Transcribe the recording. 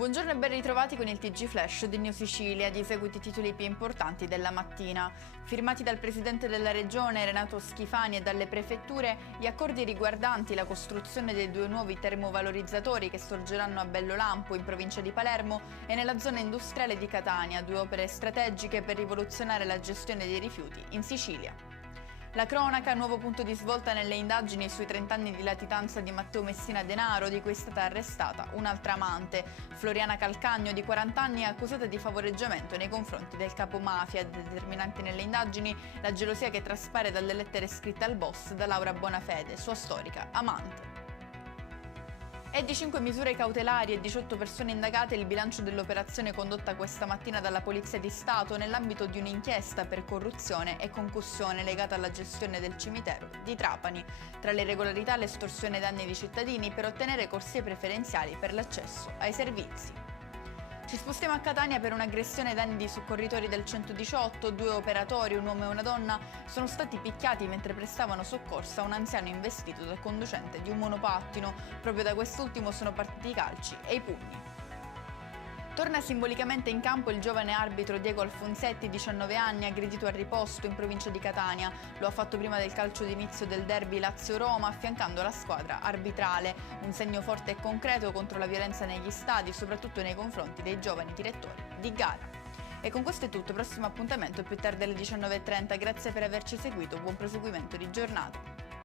Buongiorno e ben ritrovati con il TG Flash di New Sicilia. Di seguito i titoli più importanti della mattina. Firmati dal Presidente della Regione Renato Schifani e dalle prefetture gli accordi riguardanti la costruzione dei due nuovi termovalorizzatori che sorgeranno a Bellolampo in provincia di Palermo e nella zona industriale di Catania, due opere strategiche per rivoluzionare la gestione dei rifiuti in Sicilia. La cronaca, nuovo punto di svolta nelle indagini sui 30 anni di latitanza di Matteo Messina Denaro, di cui è stata arrestata un'altra amante. Floriana Calcagno, di 40 anni, è accusata di favoreggiamento nei confronti del capo mafia. Determinante nelle indagini la gelosia che traspare dalle lettere scritte al boss da Laura Bonafede, sua storica amante. È di 5 misure cautelari e 18 persone indagate il bilancio dell'operazione condotta questa mattina dalla Polizia di Stato nell'ambito di un'inchiesta per corruzione e concussione legata alla gestione del cimitero di Trapani. Tra le irregolarità l'estorsione ai danni di cittadini per ottenere corsie preferenziali per l'accesso ai servizi. Ci spostiamo a Catania per un'aggressione ai danni di soccorritori del 118. Due operatori, un uomo e una donna, sono stati picchiati mentre prestavano soccorso a un anziano investito dal conducente di un monopattino. Proprio da quest'ultimo sono partiti i calci e i pugni. Torna simbolicamente in campo il giovane arbitro Diego Alfonsetti, 19 anni, aggredito a riposto in provincia di Catania. Lo ha fatto prima del calcio d'inizio del derby Lazio-Roma, affiancando la squadra arbitrale. Un segno forte e concreto contro la violenza negli stadi, soprattutto nei confronti dei giovani direttori di gara. E con questo è tutto, prossimo appuntamento più tardi alle 19:30. Grazie per averci seguito, buon proseguimento di giornata.